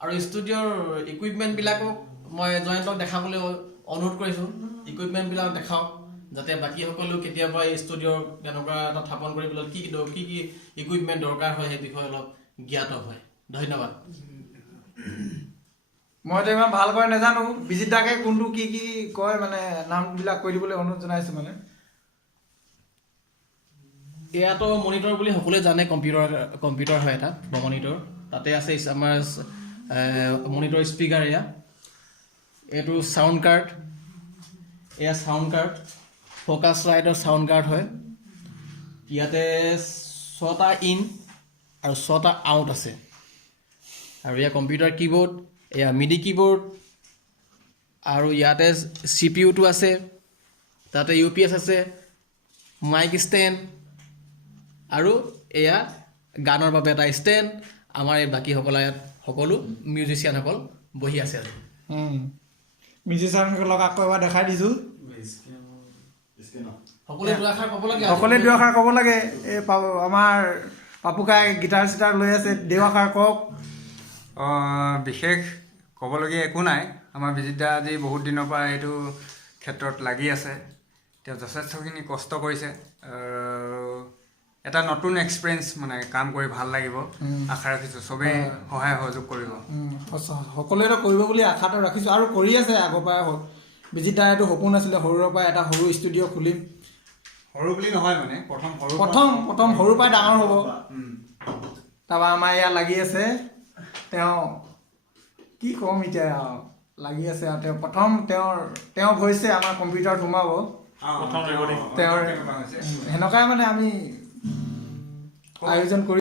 আৰু ষ্টুডিঅ'ৰ ইকুইপমেণ্টবিলাকো মই জয়ন্তক দেখাবলৈ অনুৰোধ কৰিছোঁ ইকুইপমেণ্টবিলাক দেখাওক যাতে বাকী সকলেও কেতিয়াবা এই ষ্টুডিঅ'ৰ তেনেকুৱা এটা স্থাপন কৰিবলৈ কি কি ইকুইপমেণ্ট দৰকাৰ হয় সেই বিষয়ে অলপ জ্ঞাত হয় ধন্যবাদ মইতো ইমান ভালকৈ নাজানো বিজিত দাকে কোনটো কি কি কয় মানে নামবিলাক কৈ দিবলৈ অনুৰোধ জনাইছোঁ মানে এয়াতো মনিটৰ বুলি সকলোৱে জানে কম্পিউটাৰ হয় এটা মনিটৰ তাতে আছে আমাৰ মনিটৰ স্পীকাৰ এইটো চাউণ্ড কাৰ্ড এয়া চাউণ্ড কাৰ্ড ফ'কাছ লাইটৰ চাউণ্ড কাৰ্ড হয় ইয়াতে 6টা ইন আৰু 6টা আউট আছে আৰু এয়া কম্পিউটাৰ কীবৰ্ড এয়া মিডি কীবৰ্ড আৰু ইয়াতে CPU টো আছে তাতে UPS আছে মাইক ষ্টেণ্ড আৰু এয়া গানৰ বাবে এটা ষ্টেণ্ড আমাৰ এই বাকীসকলে ইয়াত সকলো মিউজিচিয়ানসকল বহি আছে মিউজিচিয়ানসকলক আকৌ এবাৰ দেখাই দিছোঁ সকলোৱে দুআষাৰ ক'ব লাগে সকলোৱে দুআষাৰ ক'ব লাগে এই আমাৰ পাপুকাই গিটাৰ চিটাৰ লৈ আছে দুআষাৰ কওক বিশেষ ক'বলগীয়া একো নাই আমাৰ বিজিত দা আজি বহুত দিনৰ পৰা এইটো ক্ষেত্ৰত লাগি আছে তেওঁ যথেষ্টখিনি কষ্ট কৰিছে এটা নতুন এক্সপিৰিয়েঞ্চ মানে কাম কৰি ভাল লাগিব আশা ৰাখিছোঁ চবেই সহায় সহযোগ কৰিব সকলোৱেতো কৰিব বুলি আশাটো ৰাখিছোঁ আৰু কৰি আছে আগৰ পৰাই বিজিত দাৰ এইটো সপোন আছিলে সৰুৰে পৰাই এটা সৰু ষ্টুডিঅ' খুলিম সৰু বুলি নহয় মানে প্ৰথম সৰুৰ পৰাই ডাঙৰ হ'ব তাৰপৰা আমাৰ ইয়াত লাগি আছে তেওঁ কি ক'ম এতিয়া লাগি আছে আৰু তেওঁ প্ৰথম তেওঁ হৈছে আমাৰ কম্পিউটাৰত সোমাব তেওঁৰ সেনেকুৱাই মানে আমি আয়োজন কৰি